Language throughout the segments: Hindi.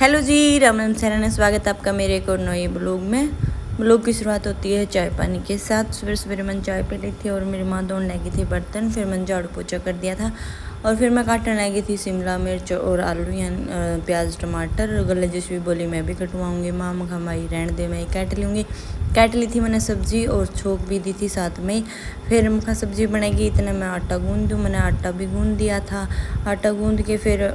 हेलो जी, राम राम सराहना, स्वागत है आपका मेरे एक और नए ब्लॉग में। ब्लॉग की शुरुआत होती है चाय पानी के साथ। सवेरे सवेरे मैंने चाय पी ली थी और मेरी माँ धोने लगी थी बर्तन। फिर मैंने झाड़ू पोछा कर दिया था और फिर मैं काटने लगी थी शिमला मिर्च और आलू या प्याज टमाटर। गले जिस भी बोली मैं भी कटवाऊँगी, माँ मखमाई रहने दे मैं काट लूँगी। काट ली थी मैंने सब्ज़ी और छोंक भी दी थी साथ में। फिर मखा सब्ज़ी बनेगी इतने मैं आटा गूँध दूँ। मैंने आटा भी गूँध दिया था। आटा गूँध के फिर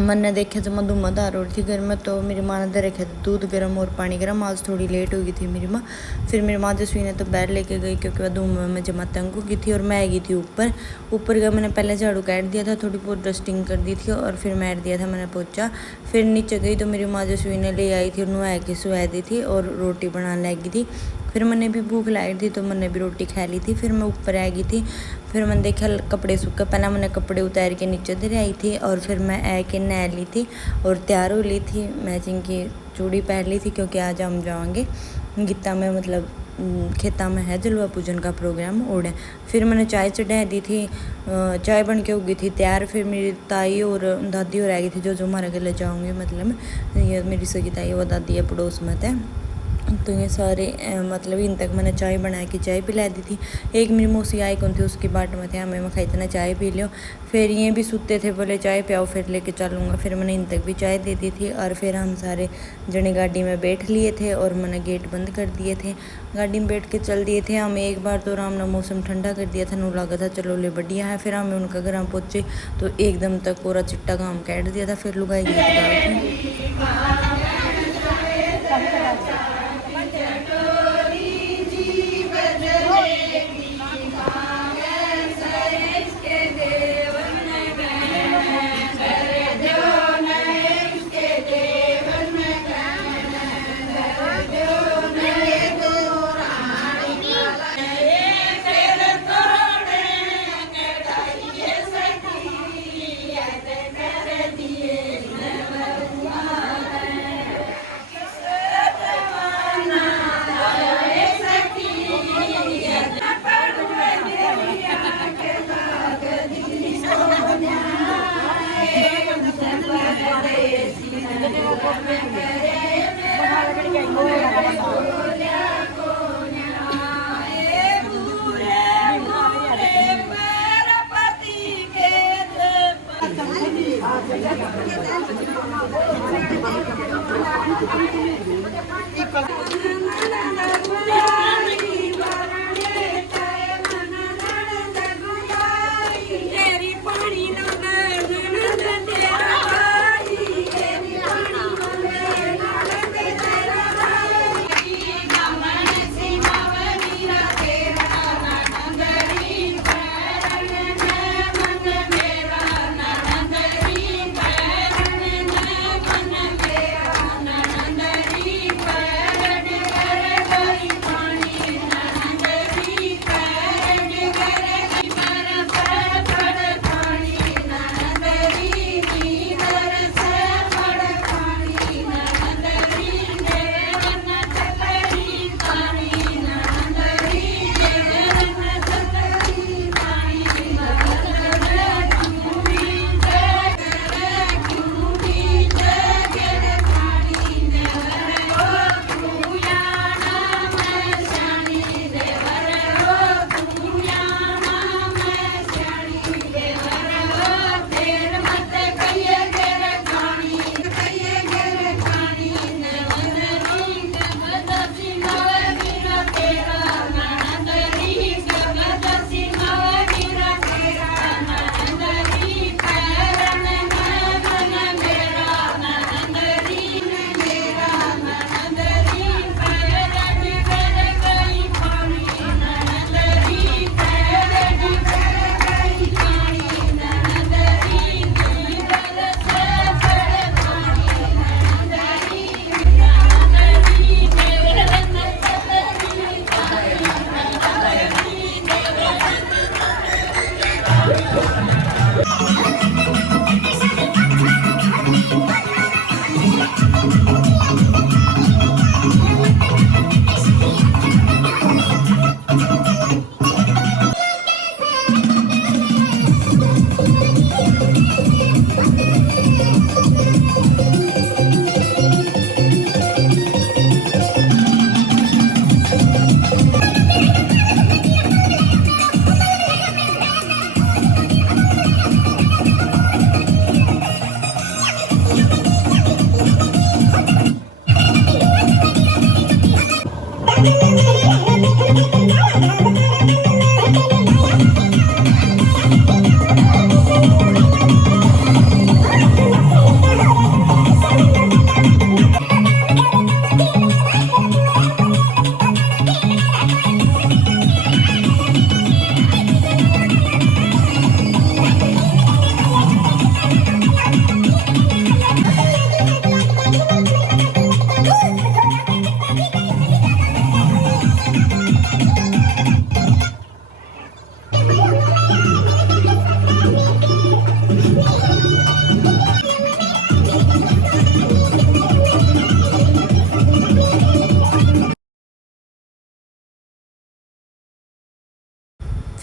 मैंने देखा जब मैं धुआं धार रही थी घर में, तो मेरी माँ ने दे रखे थे दूध गर्म और पानी गर्म। आज थोड़ी लेट हो गई थी मेरी माँ। फिर मेरी माँ जसवी ने तो बाहर लेके गई क्योंकि वह धुआं में जमा तंग हो गई थी और मैं गई थी ऊपर का मैंने पहले झाड़ू काट दिया था, थोड़ी बहुत डस्टिंग कर दी थी और फिर मार दिया था मैंने पोछा। फिर नीचे गई तो मेरी माँ जसवी ने ले आई थी और नुआ के सुहा दी थी और रोटी बनाने लगी थी। फिर मैंने भी भूख लाई थी तो मैंने भी रोटी खा ली थी। फिर मैं ऊपर आ गई थी। फिर मैंने देखा कपड़े सूखा, पहले मैंने कपड़े उतार के नीचे दे आई थी और फिर मैं आके नहा ली थी और तैयार हो ली थी। मैचिंग की चूड़ी पहन ली थी क्योंकि आज हम जाएंगे गीता में, मतलब खेता में है जलवा पूजन का प्रोग्राम ओढ़े। फिर मैंने चाय चढ़ा दी थी, चाय बन के उगी थी तैयार। फिर मेरी ताई और दादी और आ गई थी जो हमारे घर ले जाऊँगी, मतलब ये मेरी सगी ताई वो दादी है पड़ोस में थे। तो ये सारे मतलब इन तक मैंने चाय बना के चाय पिला दी थी। एक मेरी मौसी आई कौन थी उसकी बाट में थे, हमें मैं खाई इतना चाय पी लो। फिर ये भी सुते थे, बोले चाय पियाओ फिर लेके चलूँगा। फिर मैंने इन तक भी चाय दे दी थी और फिर हम सारे जने गाड़ी में बैठ लिए थे और मैंने गेट बंद कर दिए थे। गाड़ी में बैठ के चल दिए थे हम। एक बार तो आराम ने मौसम ठंडा कर दिया था, नू लगा था चलो ले बढ़िया है। फिर हमें उनका घर पहुँचे तो एकदम तक पूरा चिट्टा काम काट दिया था। फिर लुगाई गई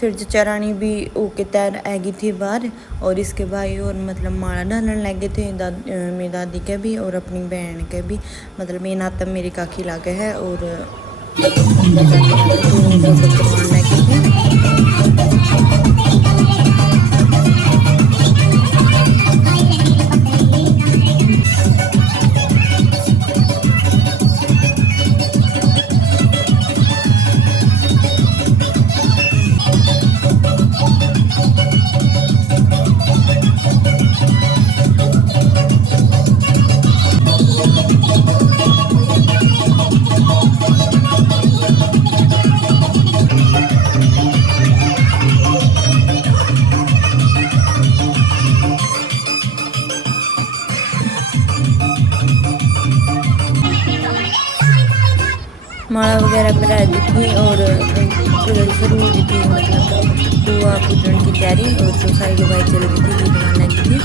फिर चचा रानी भी ओके तैयार आएगी थी बाहर, और इसके भाई और मतलब माला डालने लगे थे, मेरी दादी के भी और अपनी बहन के भी, मतलब ये नातम मेरी काकी लागे है और माला वगैरह पहरा दी थी और शुरू हो गई थी मतलब बुआ पूजन की तैयारी, और तो सारी लोग चल गई थी गीत गाने लगी थी।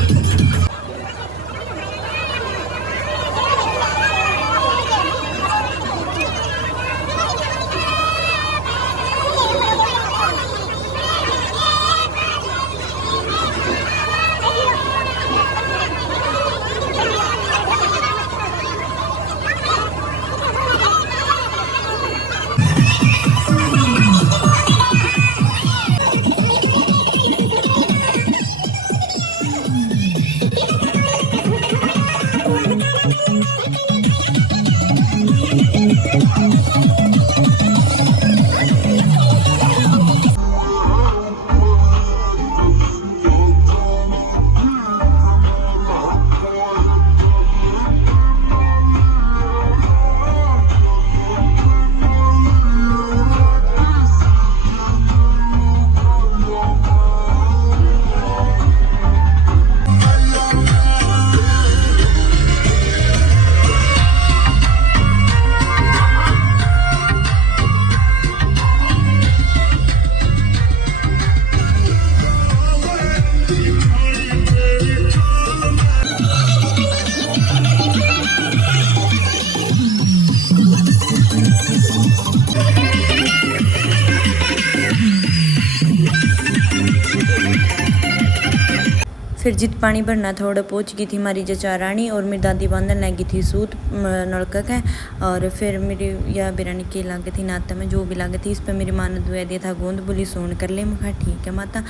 फिर जित पानी भरना थोड़ा पहुँच गई थी हमारी चचा रानी, और मेरी दादी बांधने लगी थी सूत नलका का, और फिर मेरी या बिरानी के लागे थी नाता में जो भी लागे थी, इस पर मेरी माँ ने दुआ दिया था गोंद बोली सोन कर ले, मैं कहा ठीक है माता।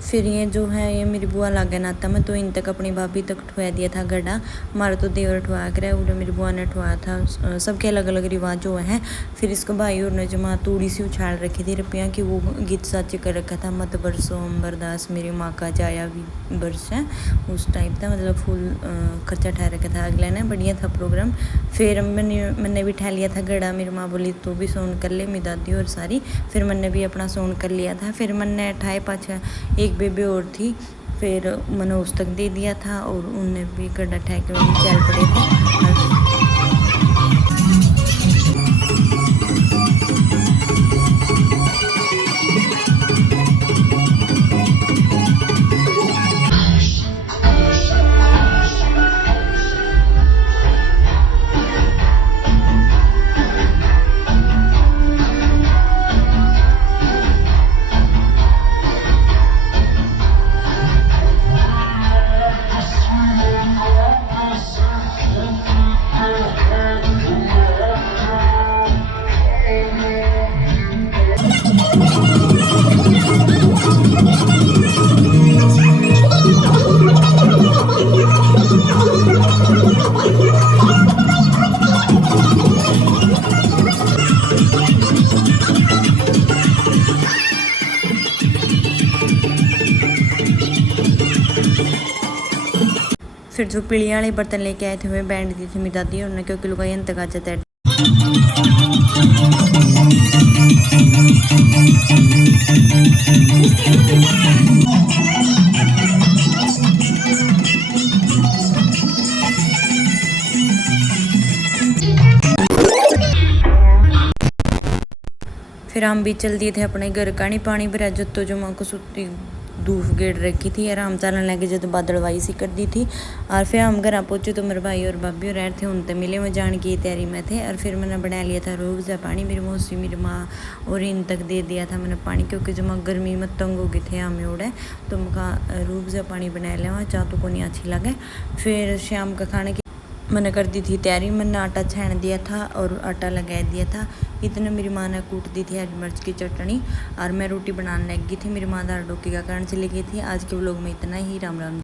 फिर ये जो है ये मेरी बुआ लागे नाता में, तो इन तक अपनी भाभी तक ठुआ दिया था गड्ढा, हमारा तो देवर ठुआ कर उधर मेरी बुआ ने ठुआ था, सबके अलग अलग रिवाज जो हैं। फिर इसको भाई और ने जमा तूड़ी सी उछाल रखी थी रुपया की, वो गीत साच कर रखा था मत बरसो अम्बरदास मेरी माँ का जाया भी बरस है, उस टाइप का मतलब फुल खर्चा ठहर रखा था अगले ने, बढ़िया था प्रोग्राम। फिर मैंने भी ठा लिया था गड़ा, मेरी माँ बोली तू भी सोन कर ले, मेरी दादी और सारी, फिर मैंने भी अपना सोन कर लिया था। फिर मैंने ठाए पाछा एक बेबी और थी, फिर मैंने उस तक दे दिया था, और उनने भी गड्ढा ठह के चल पड़े थे। फिर जो पीली वाले बर्तन लेके आए थे वह बैंड दी थी मेरी दादी और उन्होंने, क्योंकि लुगाई अंतक आ जाता है। फिर हम भी चल दिए थे अपने घर, कहानी पानी भरा जो तो जो माँ को सुती धूप गेड़ रखी थी। आराम चलन लगे जब बादलवाई सी कर दी थी। और फिर हम घर पहुँचे तो मेरे भाई और भाभी और थे उनसे मिले में जाने की तैयारी में थे। और फिर मैंने बना लिया था रूह अफ़ज़ा पानी। मेरी मौसी मेरी माँ और इन तक दे दिया था मैंने पानी, क्योंकि जब मैं गर्मी में तंग हो गए थे हमें उड़े, तो मैं रूह अफ़ज़ा पानी बना लिया। चाह तो को नहीं अच्छी लगे। फिर शाम का खाने की मैंने कर दी थी तैयारी। मैंने आटा छान दिया था और आटा लगा दिया था। इतना मेरी माँ ने कूट दी थी हरी मिर्च की चटनी। और मैं रोटी बनाने लग गई थी। मेरी माँ दाल डोकी का कारण चली गई थी। आज के व्लॉग में इतना ही। राम राम।